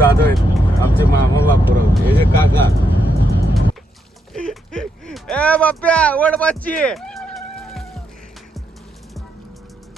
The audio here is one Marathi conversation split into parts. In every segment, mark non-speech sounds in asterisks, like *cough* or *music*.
जाधव आहेत आमचे मामा बापूराव हे जे काका. *laughs* ए बाप्या वड बाची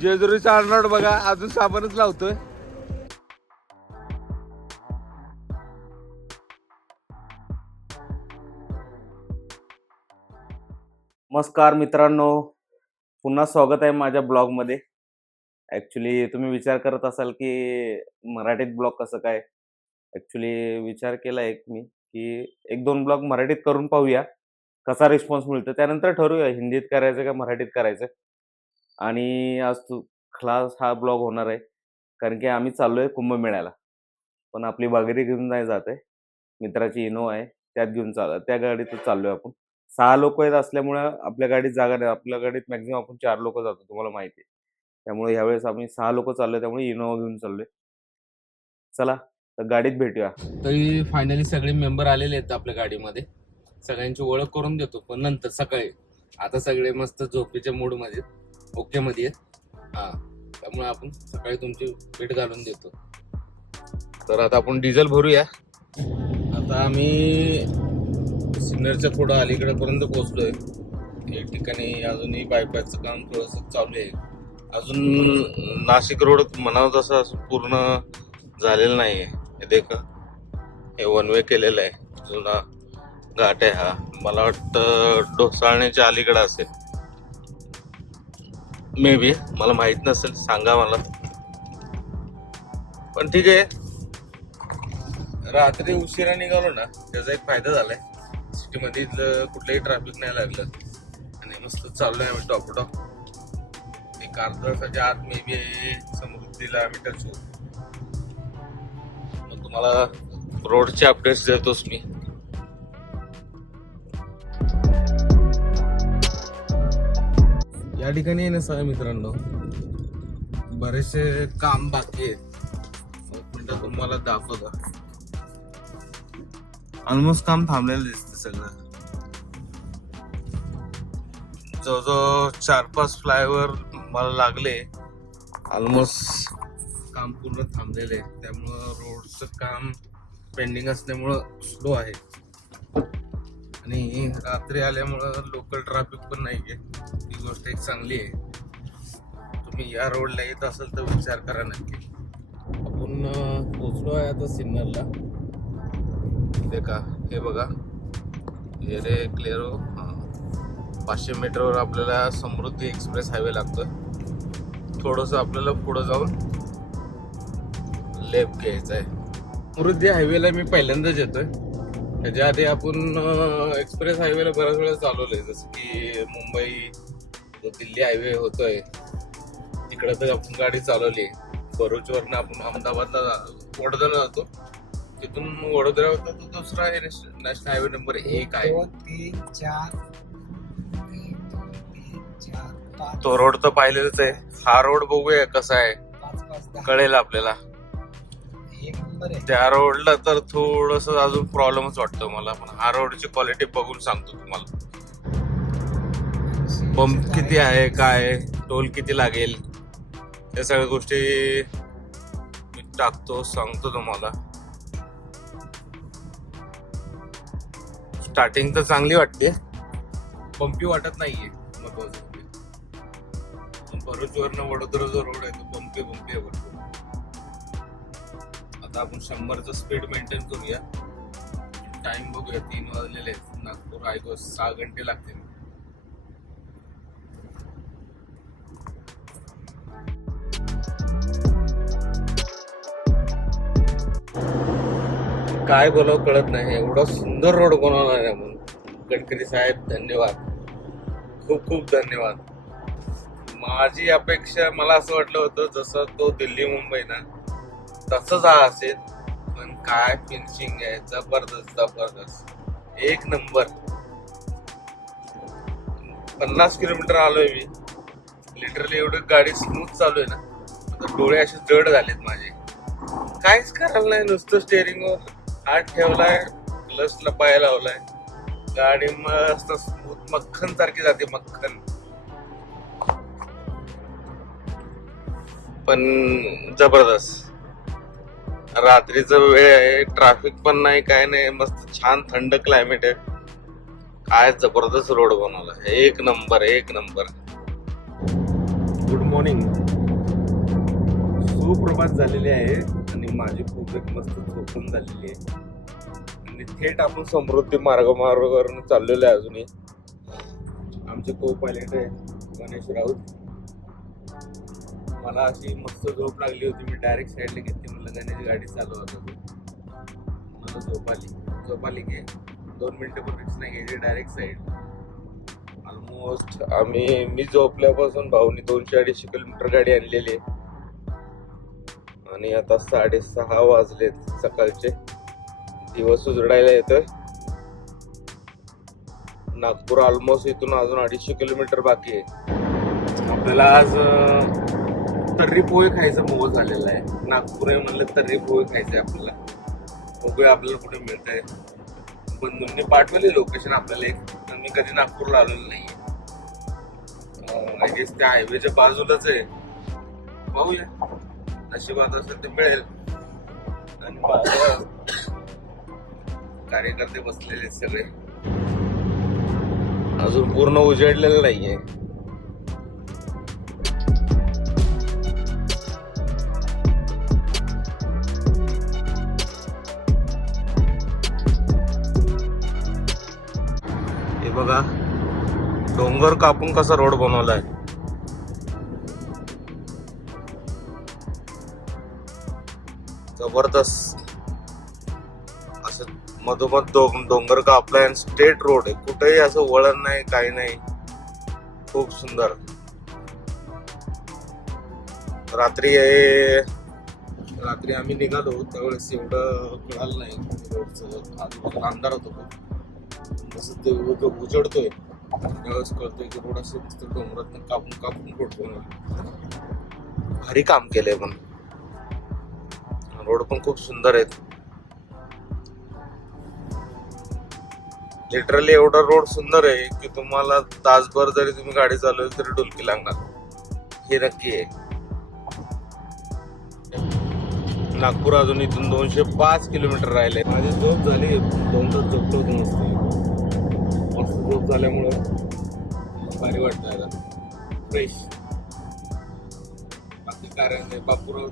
जेजुरीचा अर्नोड बघा अजून साबणच लावतोय. नमस्कार मित्रांनो. पुन्हा स्वागत आहे माझ्या ब्लॉगमध्ये. ॲक्च्युली तुम्ही विचार करत असाल की मराठीत ब्लॉग कसं काय? ॲक्च्युली विचार केला एक मी की एक दोन ब्लॉग मराठीत करून पाहूया कसा रिस्पॉन्स मिळतो. त्यानंतर ठरवूया हिंदीत करायचं का मराठीत करायचं. आणि आज तू क्लास हा ब्लॉग होणार आहे. कारण की आम्ही चाललो आहे कुंभमेळ्याला. पण आपली बागरी घेऊन नाही जात आहे. मित्राची इनो आहे त्यात घेऊन चाल त्या गाडीतच चाललो आहे आपण. सहा लोक येत असल्यामुळं आपल्या गाडीत जागा नाही. आपल्या गाडीत मॅक्झिमम आपण चार लोक जातो तुम्हाला माहिती आहे. त्यामुळे ह्यावेळेस आम्ही सहा लोक चाललोय त्यामुळे इनोवा घेऊन चाललोय. चला. तर गाडीत भेटूया. तरी फायनली सगळे मेंबर आलेले आहेत आपल्या गाडीमध्ये. सगळ्यांची ओळख करून देतो पण नंतर सकाळी. आता सगळे मस्त झोपेच्या मूडमध्ये ओके मध्ये आहेत. हा त्यामुळे आपण सकाळी तुमची भेट घालून देतो. तर आता आपण डिझेल भरूया. आता आम्ही सिन्नरच्या थोडं अलीकडे पर्यंत पोहोचलोय. एक ठिकाणी अजूनही बायपासचं काम थोडस चालू आहे. अजून नाशिक रोड म्हणावं तसं असं पूर्ण झालेलं नाही आहे हे देखा हे वन वे केलेलं आहे. जुना घाट आहे हा. मला वाटतं डोसाळण्याच्या अलीकडे असेल. मे बी मला माहीत नसेल. सांगा मला. पण ठीक आहे. रात्री उशिरा निघालो ना त्याचा एक फायदा झालाय. सिटीमध्ये इथलं कुठलंही ट्रॅफिक नाही लागलं. आणि मस्त चाललोय आम्ही टॉप टॉप. एक अर्धा तासाच्या आत मे बी समृद्धीला आम्ही टच तुम्हाला रोडचे अपडेट्स देतोच मी. या ठिकाणी ना सगळ्या मित्रांनो? बरेचसे काम बाकी आहेत. एक तुम्हाला दाखवतो. ऑलमोस्ट काम थांबलेलं दिसतं सगळं. जवळजवळ चार पाच फ्लायओव्हर मला लागले. ऑलमोस्ट काम पूर्ण थांबलेलं आहे त्यामुळं रोडचं काम पेंडिंग असल्यामुळं स्लो आहे. आणि रात्री आल्यामुळं लोकल ट्रॅफिक पण नाही आहे ही गोष्ट एक चांगली आहे. तुम्ही या रोडला येत असाल तर विचार करा नक्की. आपण पोचलो आहे आता सिन्नरला. इथे का? हे बघा. हे रे क्लिअरो. पाचशे मीटरवर आपल्याला समृद्धी एक्सप्रेस हायवे लागतोय. थोडंसं आपल्याला पुढं जाऊन लेफ्ट घ्यायचं आहे. समृद्धी हायवेला मी पहिल्यांदाच येतोय. त्याच्या आधी आपण एक्सप्रेस हायवेला बऱ्याच वेळा चालवलंय. जसं की मुंबई जो दिल्ली हायवे होतोय तिकडे तर आपण गाडी चालवली. भरूचवरनं आपण अहमदाबादला वडोदरा जातो. तिथून वडोदरा होता तो दुसरा आहे नॅशनल हायवे नंबर एक आहे. तीन चार एक दोन तीन चार पाच. तो रोड तर पाहिलेलाच आहे. हा रोड बघूया कसा आहे. पाच पाच दहा. कळेल आपल्याला. नंबर आहे त्या रोडला तर थोडस अजून प्रॉब्लेमच वाटतो मला पण हा रोडची क्वालिटी बघून सांगतो तुम्हाला. पंप किती आहे काय टोल किती लागेल या सगळ्या गोष्टी मी टाकतो सांगतो तुम्हाला. स्टार्टिंग तर चांगली वाटते. पंपी वाटत नाहीये महत्वाचं म्हणजे. वडोदरा जो रोड आहे तो पंपी पंपी आहे भरपूर. आता आपण शंभरचं स्पीड मेंटेन करूया. टाइम बघूया तीन वाजलेले आहेत. नागपूर आयगो सहा घंटे लागतील. काय बोलावं कळत नाही. एवढा सुंदर रोड बनवला आहे म्हणून. गडकरी साहेब धन्यवाद. खूप खूप धन्यवाद. माझी अपेक्षा मला असं वाटलं होतं जसं तो दिल्ली मुंबई ना तसंच हा असेल पण काय फिनिशिंग आहे जबरदस्त जबरदस्त. एक नंबर पन्नास किलोमीटर आलोय मी. लिटरली एवढी गाडी स्मूथ चालू आहे ना. आता डोळे असे जड झालेत माझे. काहीच करायला नाही नुसतं स्टेअरिंगवर हात ठेवलाय क्लचला पाय लावलाय. गाडी मस्त स्मूथ मक्खन सारखी जाते मक्खन. पण जबरदस्त. रात्रीचा वेळ आहे ट्रॅफिक पण नाही काय नाही मस्त छान थंड क्लायमेट आहे. काय जबरदस्त रोड बनवला. एक नंबर एक नंबर गुड मॉर्निंग सुप्रभात झालेली आहे आणि माझी खूप एक मस्त झोपून झालेली आहे. आणि थेट आपण समृद्धी मार्ग मार्गावरून चाललेलो आहे अजूनही. आमचे को पायलट आहे गणेश राऊत. मला अशी मस्त झोप लागली होती. मी डायरेक्ट साईडला घेतली. म्हणलं गाडी चालवत होती. मला झोप आली झोप आली की दोन मिनिटं पण रिक्स नाही घ्यायची डायरेक्ट साईड ऑलमोस्ट आम्ही मी झोपल्यापासून भाऊनी दोनशे अडीचशे किलोमीटर गाडी आणलेली आहे. आणि आता साडेसहा वाजले सकाळचे. दिवस उजडायला येतोय. नागपूर ऑलमोस्ट इथून अजून अडीचशे किलोमीटर बाकी आहे. आपल्याला आज तर्री पोहे खायचं मोह झालेला आहे. नागपूर म्हणलं तर्री पोहे खायचे आपल्याला. पोहे आपल्याला कुठे मिळत आहे बंधूंनी पाठवले लोकेशन आपल्याला एक. पण मी कधी नागपूरला आलेलो नाहीये. आय गेस त्या हायवेच्या बाजूलाच आहे. पाहूया. नशिबात असेल ते मिळेल. आणि कार्यकर्ते बसलेले आहेत सगळे. अजून पूर्ण उजेडलेलं नाहीये. बघा. डोंगर कापून कसा रोड बनवलाय. जबरदस्त. असं मधोमध डों- डोंगर कापलाय आणि स्ट्रेट रोड आहे. कुठेही असं वळण नाही काही नाही. खूप सुंदर. रात्री आहे रात्री आम्ही निघालो. त्यावेळेस एवढं कळालं नाही. रोडचं आजूबाजूला अंधार होतो तसं ते उजडतोय. त्यावेळेस कळतोय की रोड असे मस्त डोंगरात कापून कापून रोड भारी काम केलंय पण. रोड पण खूप सुंदर आहेत. लिटरली एवढा रोड सुंदर आहे की तुम्हाला तासभर जरी तुम्ही गाडी चालवली तरी डुलकी लागणार. हे नक्की आहे. नागपूर अजून इथून दोनशे पाच किलोमीटर राहिले माझी झोप झाली. दोन तास झोपतो मस्त मस्त झोप झाल्यामुळं भारी वाटतं याला फ्रेश बाकी कारण नाही बापूराव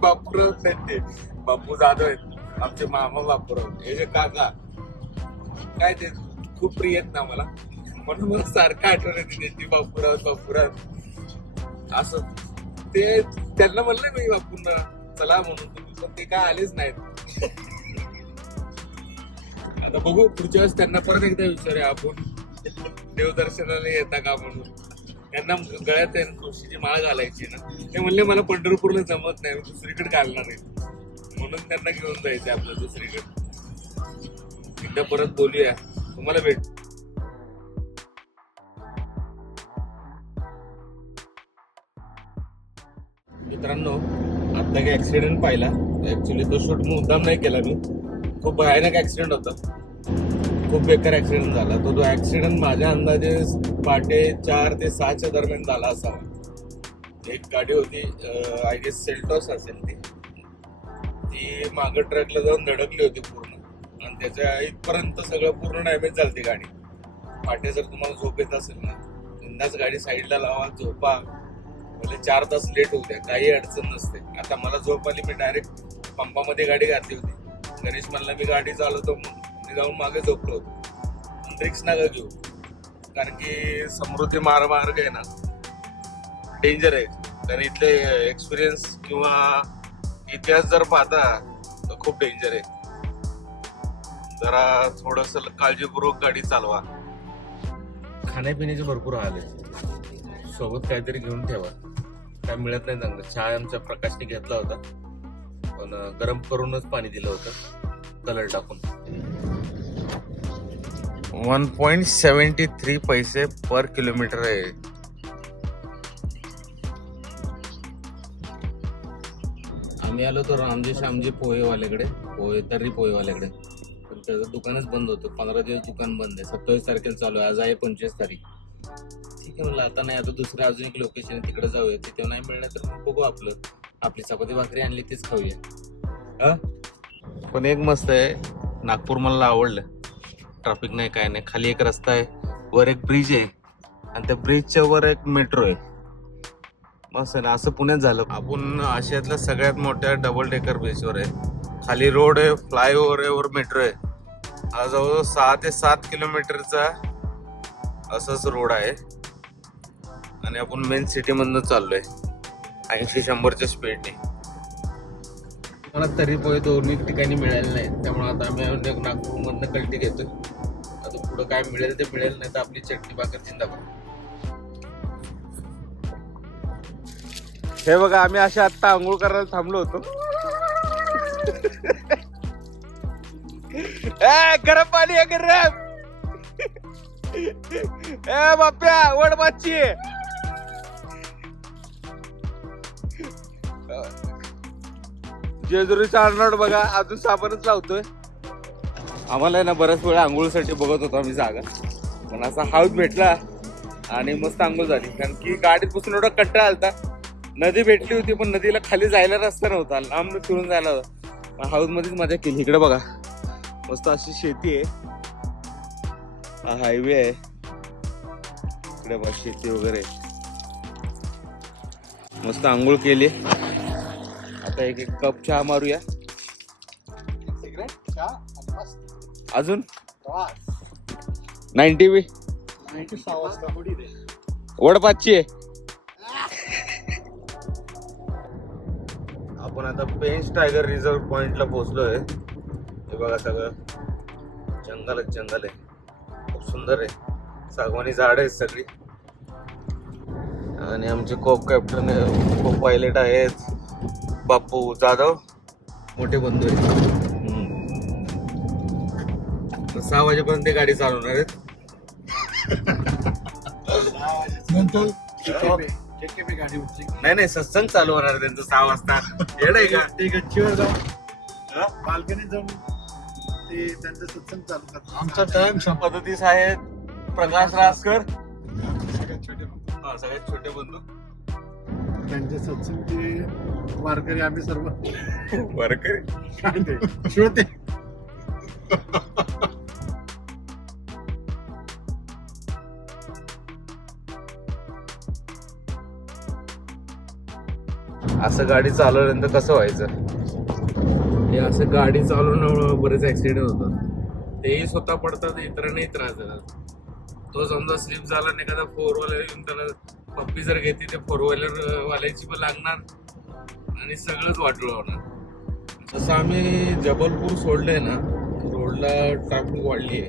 बापूराव नाही ते बापू जाधव आहेत. आमचे मामा बापूराव हे जे काका काय ते खूप प्रिय आहेत ना मला म्हणून मला सारखं आठवण येते त्यांची बापूराव बापूराव. असं. ते त्यांना म्हणलं मी बापूंना चला म्हणून तुम्ही पण ते काय आलेच नाहीत. आता बघू पुढच्या वेळेस त्यांना परत एकदा विचारूया आपण. देवदर्शनाला येता का म्हणून? त्यांना गळ्यात तुळशीची माळ घालायची ना. ते म्हणले मला पंढरपूरला जमत नाही दुसरीकडे घालणार आहे. म्हणून त्यांना घेऊन जायचं आपलं दुसरीकडे. एकदा परत बोलूया. तुम्हाला भेट मित्रांनो आता काही ऍक्सिडेंट पाहिला. ऍक्च्युली तो शूट मुद्दाम नाही केला मी. खूप भयानक ॲक्सिडेंट होता. खूप बेकार ॲक्सिडेंट झाला. तो जो ॲक्सिडेंट माझ्या अंदाजे पहाटे चार ते सहाच्या दरम्यान झाला असावा. एक गाडी होती आय गेस सेल्टॉस असेल ती. ती मागं ट्रकला जाऊन धडकली होती पूर्ण. आणि त्याच्या इथपर्यंत सगळं पूर्ण डॅमेज झाली ती गाडी. पहाटे जर तुम्हाला झोप येत असेल ना बिंदास गाडी साईडला लावा झोपा. भले चार तास लेट होऊ द्या काही अडचण नसते. आता मला झोप आली मी डायरेक्ट पंपामध्ये गाडी घातली होती. गणेश म्हणला मी गाडी चालवतो मी जाऊन मागे झोपलो होतो. रिक्स नका घेऊ. कारण की समृद्धी मार्ग मार्ग आहे ना. डेंजर आहे. कारण इथले एक्सपिरियन्स किंवा इतिहास जर पाहता तर खूप डेंजर आहे. जरा थोडस काळजीपूर्वक गाडी चालवा. खाण्यापिण्याचे भरपूर हाल आहे सोबत काहीतरी घेऊन ठेवा. काय मिळत नाही चांगलं. चहा आमच्या प्रकाशने घेतला होता. पण अं, गरम करूनच पाणी दिलं होतं कलर टाकून. वन पॉइंट सेव्हन्टी थ्री पैसे पर किलोमीटर आहे. आम्ही आलो तो रामजी श्यामजी पोहेवाल्याकडे पोहे तर्री पोहेवाल्याकडे. पण त्याचं दुकानच बंद होतं पंधरा दिवस दुकान बंद आहे. सत्तावीस तारखेला चालू आहे आज आहे पंचवीस तारीख. ठीक आहे म्हणलं आता नाही आता दुसरं अजून एक लोकेशन आहे तिकडे जाऊया. तिथे नाही मिळणार तर मग बघू आपलं. आपली चपाती भाकरी आणली तीच खाऊया. पण एक मस्त आहे नागपूर मला आवडलं. ट्रॅफिक नाही काय नाही. खाली एक रस्ता आहे वर एक ब्रिज आहे. आणि त्या ब्रिजच्या वर एक मेट्रो आहे. मस्त आहे ना असं पुण्यात झालं. आपण आशियातल्या सगळ्यात मोठ्या डबल डेकर ब्रिजवर आहे. खाली रोड आहे फ्लायओव्हर आहे वर मेट्रो आहे. हा जवळजवळ सहा ते सात किलोमीटरचा असंच रोड आहे. आणि आपण मेन सिटीमधनं चाललो आहे ऐंशी शंभरच्या स्पीडने मला तरी पोहे दोन्ही ठिकाणी मिळाले नाही त्यामुळे आता आम्ही नागपूर मधनं कल्टी घेतोय. आता पुढं काय मिळेल ते मिळेल नाही तर आपली चटणी भाकर जिंदाबाद. हे बघा आम्ही अशा आत्ता आंघोळ करायला थांबलो होतो. ए, गरम पाणी आहे गरम. ए बाप्या वड बाची जेजुरीचा अर्नॉट बघा अजून साबणच लावतोय. आम्हाला आहे ना बऱ्याच वेळा आंघोळीसाठी बघत होतो आम्ही जागा. पण असा हाऊस भेटला आणि मस्त आंघोळ झाली. कारण की गाडीत बसून एवढा कट्टा आलता. नदी भेटली होती पण नदीला खाली जायला रस्ता नव्हता. लांब फिरून जायला होता. हाऊस मध्येच मजा केली. इकडे बघा. मस्त अशी शेती आहे. हा हायवे आहे. इकडे बघा शेती वगैरे. मस्त आंघोळ केली. आता एक एक कप चहा मारूया. अजून? नाईन्टी बी. वडपाचची आहे *laughs* आपण आता पेन्स टायगर रिझर्व पॉइंटला पोहोचलोय. हे बघा सगळं. जंगलच जंगल आहे. खूप सुंदर आहे. सागवानी झाड आहेत सगळी. आणि आमचे कोप कॅप्टन को पायलट आहेत. बापू जाधव. मोठे बंधू आहेत. सहा वाजेपर्यंत ते गाडी चालवणार आहेत. नंतर नाही नाही सत्संग चालू होणार आहे त्यांचं सहा वाजता. येड आहे का? ते गच्चीवर जाऊन बाल्कनीत जाऊन ते त्यांचं सत्संग चालू करतात. आमचा टाइम मदतीस आहेत प्रकाश रासकर. सगळ्यात छोटे. हा, सगळ्यात छोटे बंधू. त्यांचे सत्संग ते वारकरी आम्ही सर्व. काय ते? श्रोते. असं गाडी चालवल्यानंतर कसं व्हायचं? हे असं गाडी चालवण्यामुळे बरेच ऍक्सिडेंट होतात. तेही स्वतः पडतात इतरांनाही त्रास देतात. तो समजा स्लिप झाला आणि एखादा फोर व्हीलर येऊन त्याला पप्पी जर घेतली ते फोर व्हीलर वाल्याची पण लागणार आणि सगळंच वाटलं होणार. जसं आम्ही जबलपूर सोडलंय ना रोडला ट्रॅफिक वाढली आहे.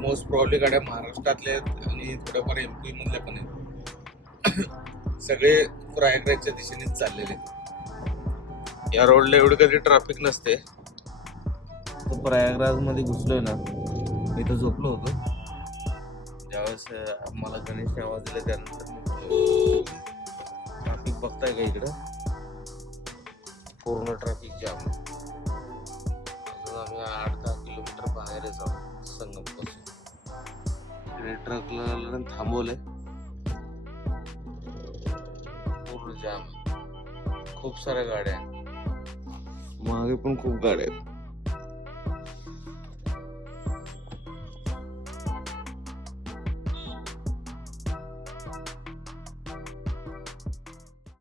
मोस्ट प्रॉब्ली गाड्या महाराष्ट्रातल्या आहेत आणि थोड्याफार एम पी मधल्या पण आहेत. *coughs* सगळे प्रयागराजच्या दिशेनेच चाललेले आहेत. या रोडला एवढी कधी ट्रॅफिक नसते. तो प्रयागराजमध्ये घुसलोय ना इथं झोपलो होतो. ज्यावेळेस मला गणेशने आवाज दिला त्यानंतर ट्रॅफिक बघताय का इकडं? पूर्ण ट्रॅफिक जाम आम्ही आठ दहा किलोमीटर बाहेरच आहोत संगमपासून इकडे ट्रकला थांबवलंय. पूर्ण जाम खूप साऱ्या गाड्या आहेत. मागे पण खूप गाड्या आहेत.